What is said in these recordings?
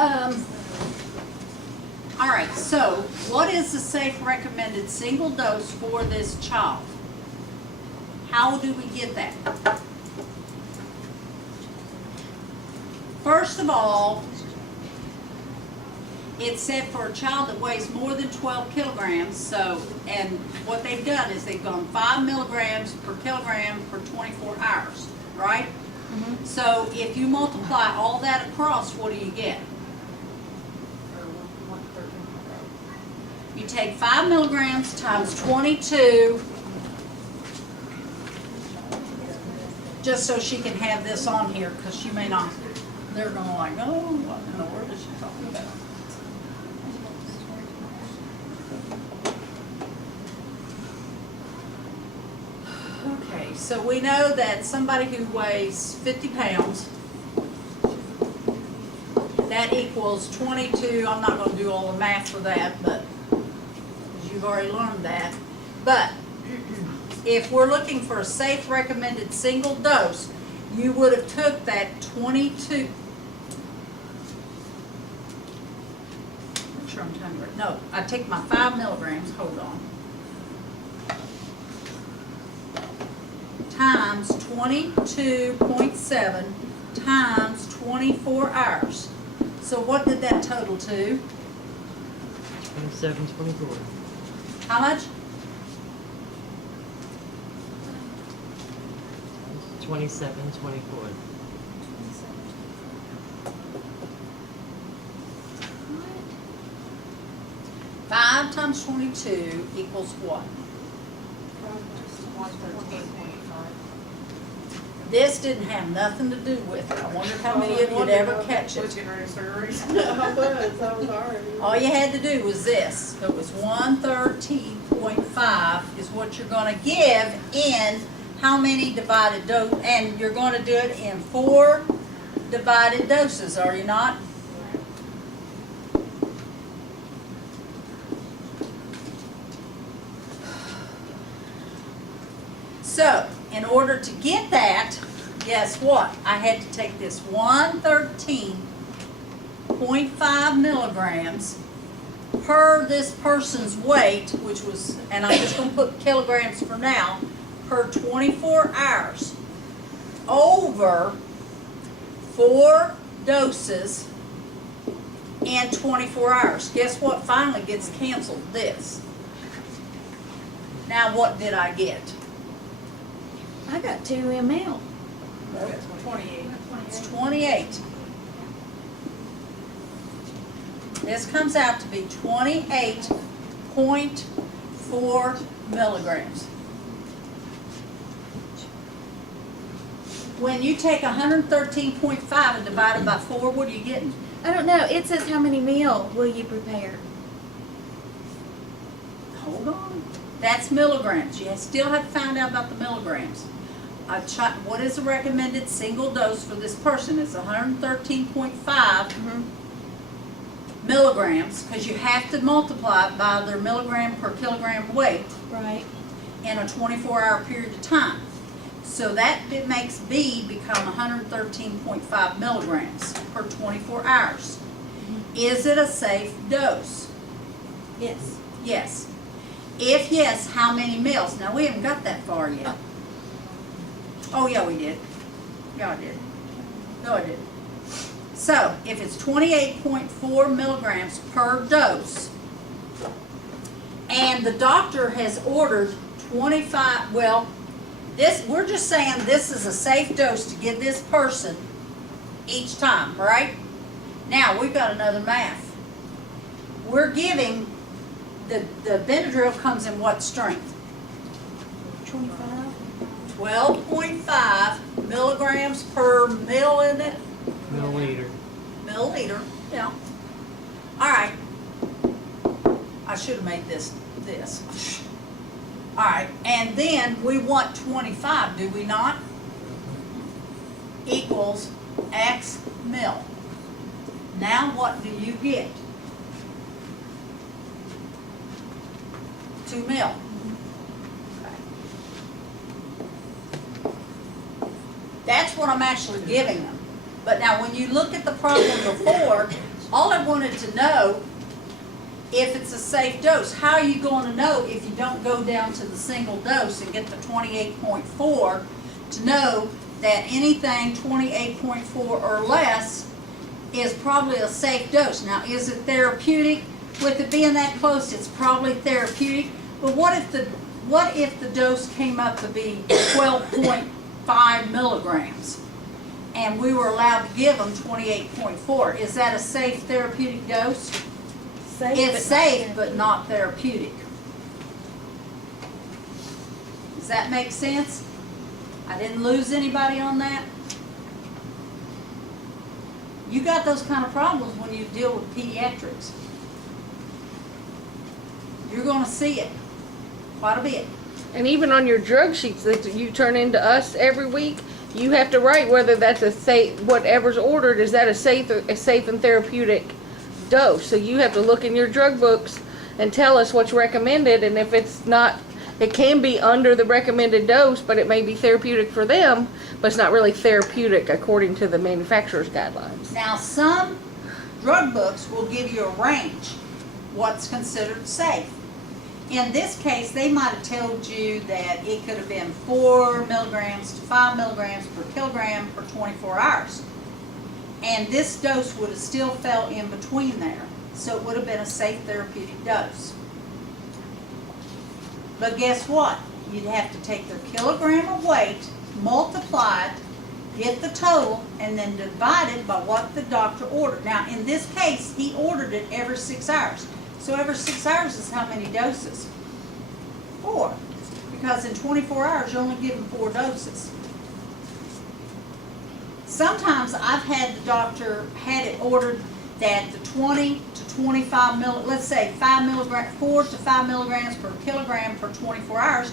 All right, so what is the safe recommended single dose for this child? How do we get that? First of all, it said for a child that weighs more than 12 kilograms, so, and what they've done is they've gone 5 milligrams per kilogram for 24 hours, right? Mm-hmm. So if you multiply all that across, what do you get? You take 5 milligrams times 22, just so she can have this on here, because she may not, they're going to like, oh, what in the world is she talking about? Okay, so we know that somebody who weighs 50 pounds, that equals 22, I'm not going to do all the math for that, but you've already learned that. But if we're looking for a safe recommended single dose, you would have took that 22. Make sure I'm telling you right. No, I take my 5 milligrams, hold on, times 22.7 times 24 hours. So what did that total to? 27.24. How much? 27.24. What? 5 times 22 equals what? 113.5. This didn't have nothing to do with it. I wondered how many of you'd ever catch it. I was already. All you had to do was this. It was 113.5 is what you're going to give in how many divided dose, and you're going to do it in 4 divided doses, are you not? So, in order to get that, guess what? I had to take this 113.5 milligrams per this person's weight, which was, and I'm just going to put kilograms for now, per 24 hours, over 4 doses in 24 hours. Guess what finally gets canceled? This. Now what did I get? I got 2 ml. 28. It's 28. This comes out to be 28.4 milligrams. When you take 113.5 and divide it by 4, what are you getting? I don't know. It says how many meal will you prepare? Hold on. That's milligrams. You still have to find out about the milligrams. What is the recommended single dose for this person? It's 113.5 milligrams, because you have to multiply it by their milligram per kilogram weight Right. in a 24-hour period of time. So that it makes B become 113.5 milligrams per 24 hours. Is it a safe dose? Yes. Yes. If yes, how many meals? Now, we haven't got that far yet. Oh, yeah, we did. Yeah, I did. No, I didn't. So, if it's 28.4 milligrams per dose, and the doctor has ordered 25, well, this, we're just saying this is a safe dose to give this person each time, right? Now, we've got another math. We're giving, the Benadryl comes in what strength? 25. 12.5 milligrams per mil, isn't it? Milliliter. Milliliter, yeah. All right. I should have made this. All right, and then we want 25, do we not? Equals X mil. Now what do you get? 2 mil. That's what I'm actually giving them. But now when you look at the problem before, All I wanted to know, if it's a safe dose, how are you going to know if you don't go down to the single dose and get the 28.4 to know that anything 28.4 or less is probably a safe dose? Now, is it therapeutic? With it being that close, it's probably therapeutic. But what if the dose came up to be 12.5 milligrams and we were allowed to give them 28.4? Is that a safe therapeutic dose? Safe, It's safe, but not therapeutic. Does that make sense? I didn't lose anybody on that? You got those kind of problems when you deal with pediatrics. You're gonna see it quite a bit. And even on your drug sheets that you turn into us every week, you have to write whether that's a safe, whatever's ordered, is that a safe and therapeutic dose. So you have to look in your drug books and tell us what's recommended, and if it's not, it can be under the recommended dose, but it may be therapeutic for them, but it's not really therapeutic according to the manufacturer's guidelines. Now, some drug books will give you a range, what's considered safe. In this case, they might have told you that it could have been 4 milligrams to 5 milligrams per kilogram for 24 hours. And this dose would have still fell in between there. So it would have been a safe therapeutic dose. But guess what? You'd have to take their kilogram of weight, multiply it, get the total, and then divide it by what the doctor ordered. Now, in this case, he ordered it every 6 hours. So every 6 hours is how many doses? 4. Because in 24 hours, you're only given 4 doses. Sometimes I've had the doctor had it ordered that the 20 to 25 let's say 4 to 5 milligrams per kilogram for 24 hours,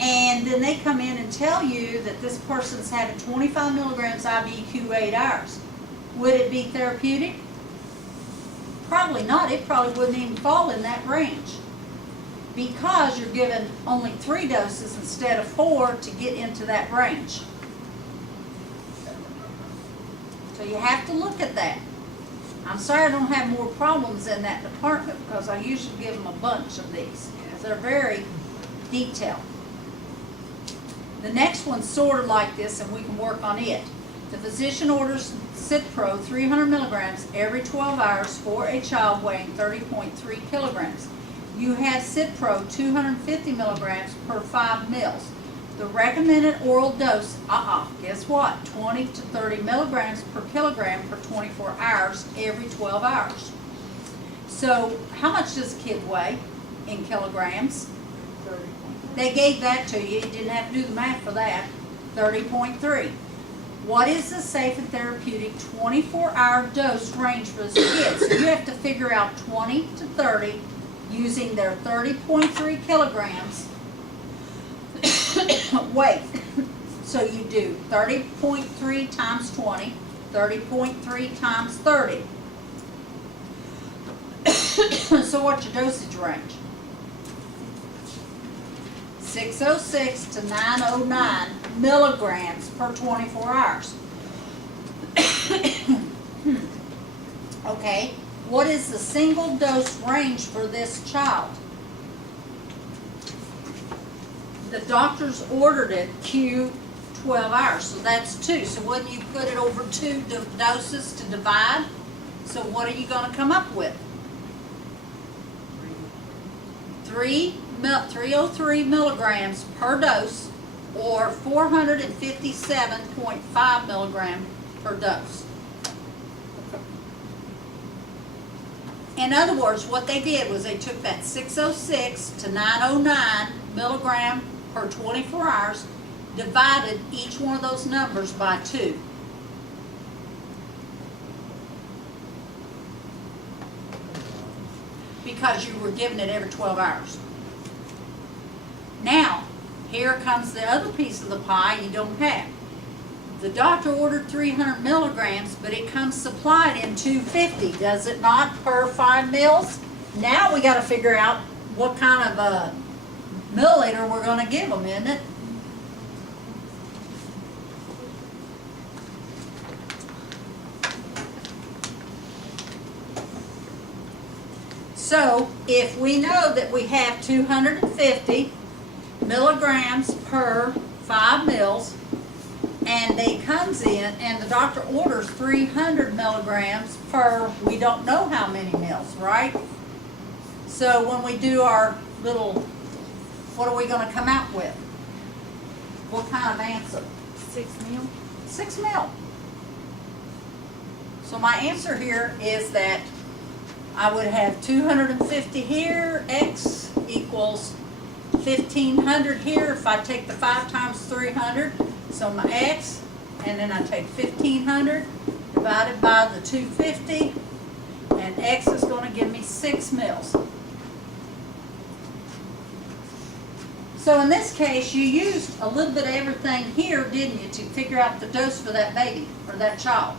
and then they come in and tell you that this person's having 25 milligrams IVQ 8 hours. Would it be therapeutic? Probably not. It probably wouldn't even fall in that range, because you're given only 3 doses instead of 4 to get into that range. So you have to look at that. I'm sorry I don't have more problems in that department, because I usually give them a bunch of these, because they're very detailed. The next one's sort of like this, and we can work on it. The physician orders Cipro 300 milligrams every 12 hours for a child weighing 30.3 kilograms. You have Cipro 250 milligrams per 5 mils. The recommended oral dose, guess what? 20 to 30 milligrams per kilogram for 24 hours every 12 hours. So how much does a kid weigh in kilograms? 30. They gave that to you. You didn't have to do the math for that. 30.3. What is the safe and therapeutic 24-hour dose range for this kid? So you have to figure out 20 to 30 using their 30.3 kilograms weight. So you do 30.3 times 20, 30.3 times 30. So what's your dosage range? 606 to 909 milligrams per 24 hours. Okay, what is the single dose range for this child? The doctors ordered it Q 12 hours, so that's 2. So wouldn't you put it over 2 doses to divide? So what are you going to come up with? 303 milligrams per dose, or 457.5 milligrams per dose. In other words, what they did was they took that 606 to 909 milligram per 24 hours, divided each one of those numbers by 2. Because you were giving it every 12 hours. Now, here comes the other piece of the pie you don't have. The doctor ordered 300 milligrams, but it comes supplied in 250, does it not, per 5 mils? Now we got to figure out what kind of a milliliter we're going to give them, isn't it? So if we know that we have 250 milligrams per 5 mils, and they comes in and the doctor orders 300 milligrams per we don't know how many mils, right? So when we do our little, what are we gonna come out with? What kind of answer? 6 mil. 6 mil. So my answer here is that I would have 250 here, X equals 1,500 here if I take the 5 times 300. So my X, and then I take 1,500 divided by the 250, and X is going to give me 6 mils. So in this case, you used a little bit of everything here, didn't you, to figure out the dose for that baby, or that child?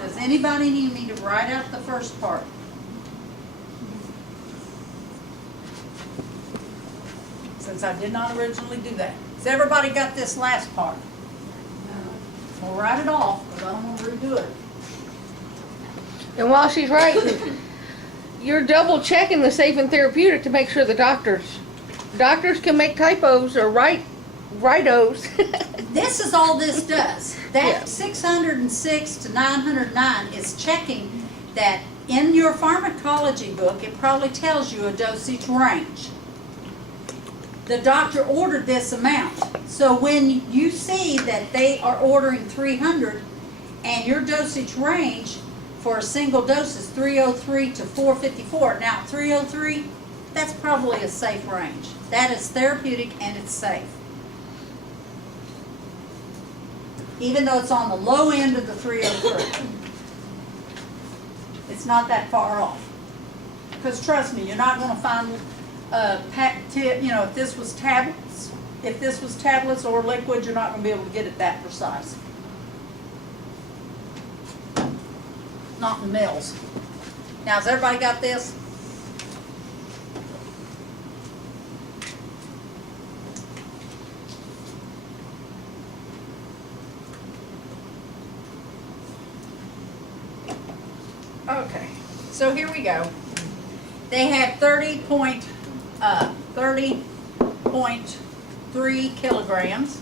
Does anybody need me to write out the first part? Since I did not originally do that. Has everybody got this last part? We'll write it off, because I don't want to redo it. And while she's writing, you're double checking the safe and therapeutic to make sure the doctors can make typos or write-os. This is all this does. That Yeah. 606 to 909 is checking that in your pharmacology book, it probably tells you a dosage range. The doctor ordered this amount. So when you see that they are ordering 300 and your dosage range for a single dose is 303 to 454. Now 303, that's probably a safe range. That is therapeutic and it's safe. Even though it's on the low end of the 303. It's not that far off. Because trust me, you're not going to find, if this was tablets or liquid, you're not going to be able to get it that precise. Not in the mills. Now, has everybody got this? Okay, so here we go. They have 30.3 kilograms,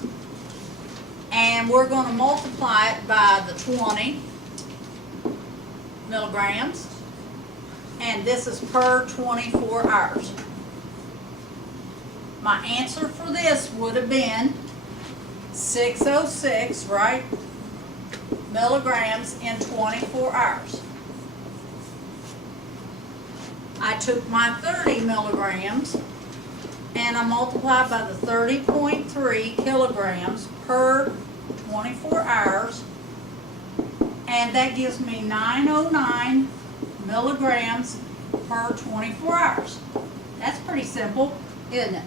and we're going to multiply it by the 20 milligrams, and this is per 24 hours. My answer for this would have been 606, right, milligrams in 24 hours. I took my 30 milligrams and I multiplied by the 30.3 kilograms per 24 hours, and that gives me 909 milligrams per 24 hours. That's pretty simple, isn't it?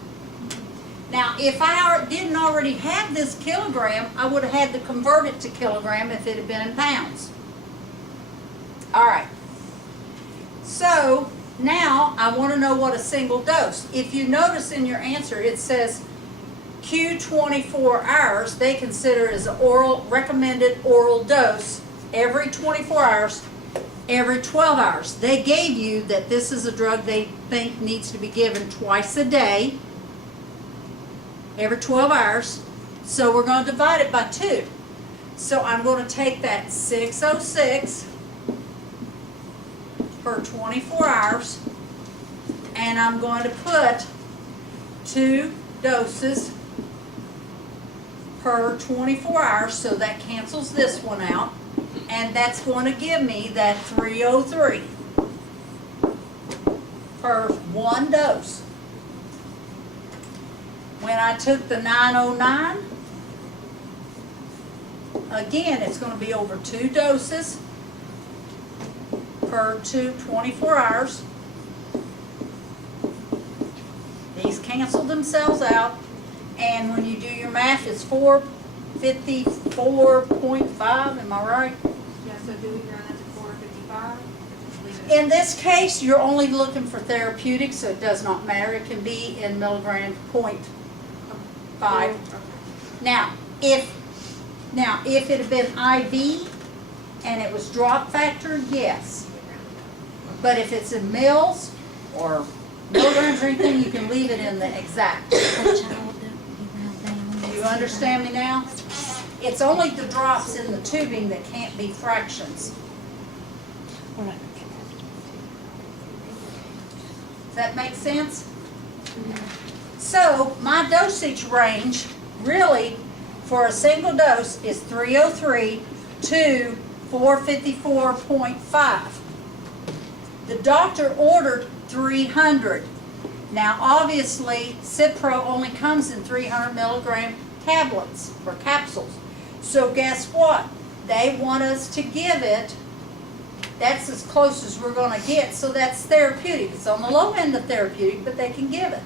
Now, if I didn't already have this kilogram, I would have had to convert it to kilogram if it had been in pounds. All right. So, now I want to know what a single dose. If you notice in your answer, it says Q24 hours, they consider as an recommended oral dose every 24 hours, every 12 hours. They gave you that this is a drug they think needs to be given twice a day, every 12 hours. So we're going to divide it by 2. So I'm going to take that 606 per 24 hours, and I'm going to put 2 doses per 24 hours, so that cancels this one out, and that's going to give me that 303 per 1 dose. When I took the 909, again, it's going to be over 2 doses per 24 hours. These cancel themselves out, and when you do your math, it's 454.5, am I right? Yeah, so do we round that to 455? In this case, you're only looking for therapeutic, so it does not matter. It can be in milligrams, 0.5. Okay. Now, If it had been IV and it was drop factor, yes. But if it's in mils or milligrams or anything, you can leave it in the exact. Do you understand me now? It's only the drops in the tubing that can't be fractions. Does that make sense? So my dosage range really for a single dose is 303 to 454.5. The doctor ordered 300. Now obviously Cipro only comes in 300 milligram tablets or capsules. So guess what? They want us to give it, that's as close as we're going to get, so that's therapeutic. It's on the low end of therapeutic, but they can give it.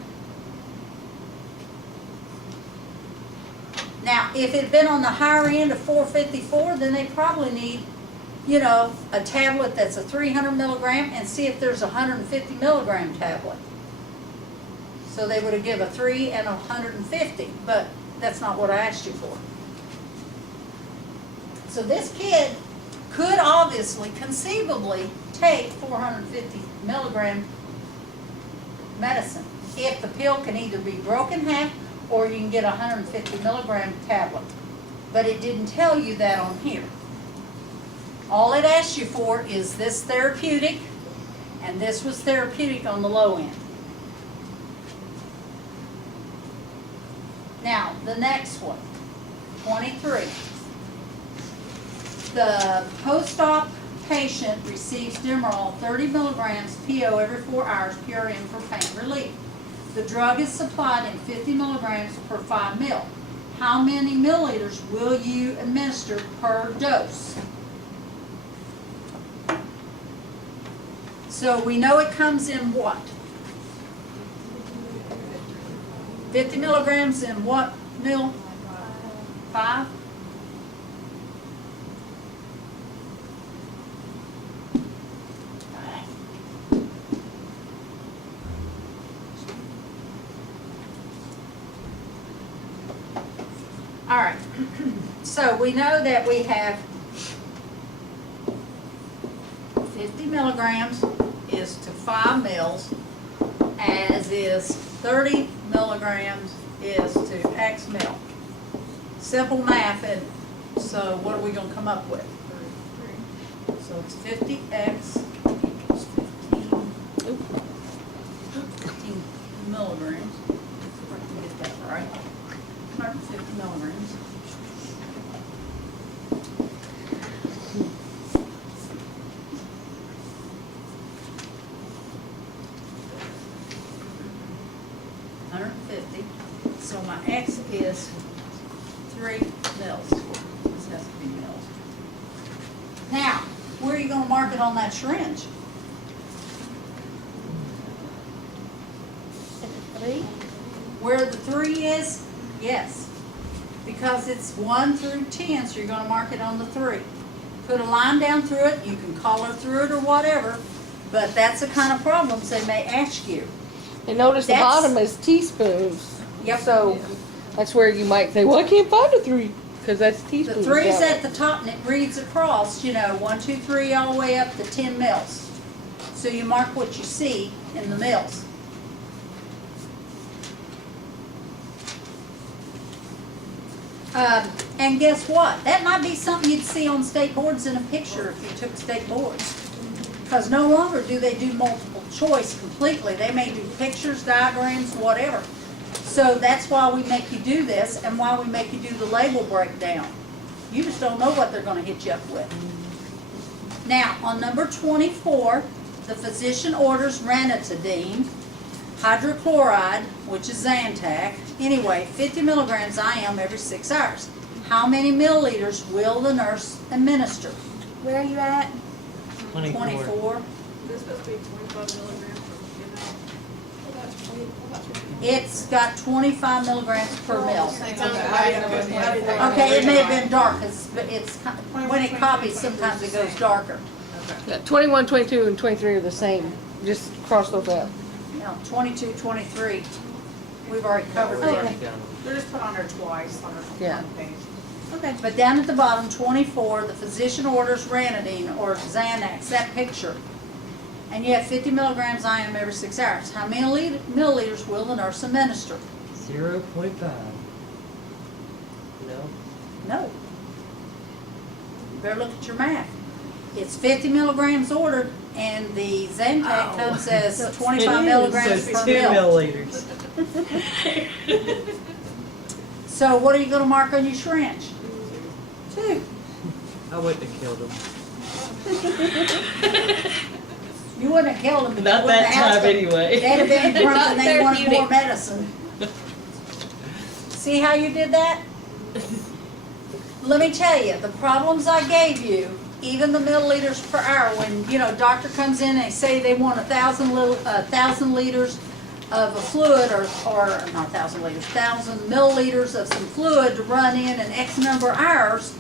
Now, if it had been on the higher end of 454, then they probably need, you know, a tablet that's a 300 milligram and see if there's a 150 milligram tablet. So they would have given a 3 and a 150, but that's not what I asked you for. So this kid could obviously, conceivably, take 450 milligram medicine if the pill can either be broken in half or you can get a 150 milligram tablet. But it didn't tell you that on here. All it asked you for is this therapeutic, and this was therapeutic on the low end. Now, the next one, 23. The post-op patient receives Demerol 30 milligrams PO every 4 hours, PRN for pain relief. The drug is supplied in 50 milligrams per 5 ml. How many milliliters will you administer per dose? So we know it comes in what? 50 milligrams in what mil? 5? All right, so we know that we have 50 milligrams is to 5 mils, as is 30 milligrams is to X mil. Simple math, and so what are we going to come up with? So it's 50X equals 15 milligrams. If I can get that right. 150 milligrams. So my X is 3 mils. This has to be mils. Now, where are you going to mark it on that syringe? 3? Where the 3 is? Yes. Because it's 1 through 10, so you're going to mark it on the 3. Put a line down through it. You can color through it or whatever, but that's the kind of problems they may ask you. And notice the That's- bottom is teaspoons. Yep. So that's where you might say, well, I can't find a 3 because that's The teaspoons. 3's down at the top and it reads across, you know, 1, 2, 3, all the way up to 10 mils. So you mark what you see in the mils. And guess what? That might be something you'd see on state boards in a picture if you took state boards. Because no longer do they do multiple choice completely. They may do pictures, diagrams, whatever. So that's why we make you do this and why we make you do the label breakdown. You just don't know what they're going to hit you up with. Now, on number 24, the physician orders ranitidine, hydrochloride, which is Zantac. Anyway, 50 milligrams IM every 6 hours. How many milliliters will the nurse administer? Where are you at? 24. 24. This supposed to be 25 milligrams per ml. It's got 25 milligrams per mil. Okay, Okay, it may have been dark, but it's, when it copies, sometimes it goes darker. Yeah, 21, 22, and 23 are the same. Just cross those out. You know, 22, 23. We've already covered Already them. got 'em. They're just put on there twice on Yeah. one page. Okay. But down at the bottom, 24, the physician orders Ranitidine or Xanax, that picture. And you have 50 milligrams IM every 6 hours. How many milliliters will the nurse administer? 0.5. No? No. You better look at your math. It's 50 milligrams ordered, and the Zantac Oh. comes as So 25 It milligrams is, per so 2 mil. milliliters. So what are you gonna mark on your syringe? 2. I wouldn't have killed him. You wouldn't have killed them, but you Not wouldn't that have asked time them. anyway. They'd have been drunk and they wanted Therapeutic. more medicine. See how you did that? Let me tell you, the problems I gave you, even the milliliters per hour, when, you know, doctor comes in and they say they want 1,000 liters of a fluid, or not 1,000 liters, 1,000 milliliters of some fluid to run in X number of hours.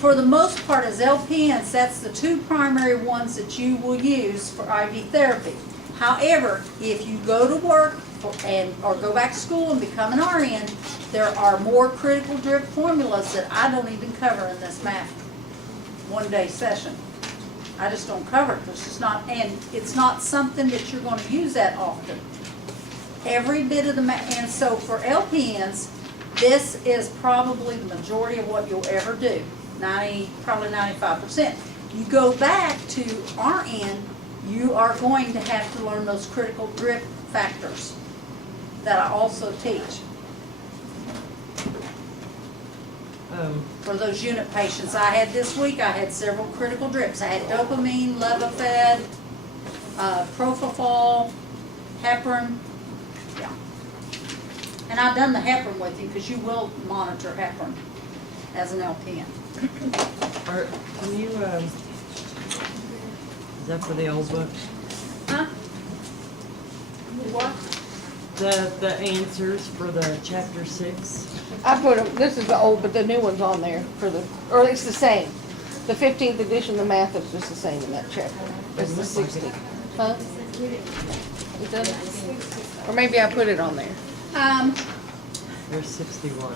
For the most part, as LPNs, that's the 2 primary ones that you will use for IV therapy. However, if you go to work or go back to school and become an RN, there are more critical drip formulas that I don't even cover in this math one-day session. I just don't cover it. It's just not, and it's not something that you're going to use that often. Every bit of the and so for LPNs, this is probably the majority of what you'll ever do. Probably 95%. You go back to RN, you are going to have to learn those critical drip factors that I also teach for those unit patients I had this week. I had several critical drips. I had dopamine, Levophed, propofol, heparin. Yeah. And I've done the heparin with you because you will monitor heparin as an LPN. Or, can you, is that for the old book? Huh? What? The answers for the chapter 6? I put them, this is the old, but the new one's on there for the, or it's the same. The 15th edition, the math is just the same in that chapter. It's the 16th. Huh? It doesn't? Or maybe I put it on there. There's 61.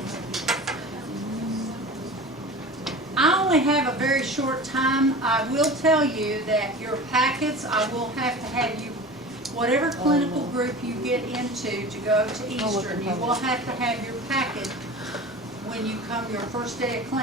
I only have a very short time. I will tell you that your packets, I will have to have you, whatever clinical group you get into to go to Eastern, you will have to have your packet when you come your first day of clinic.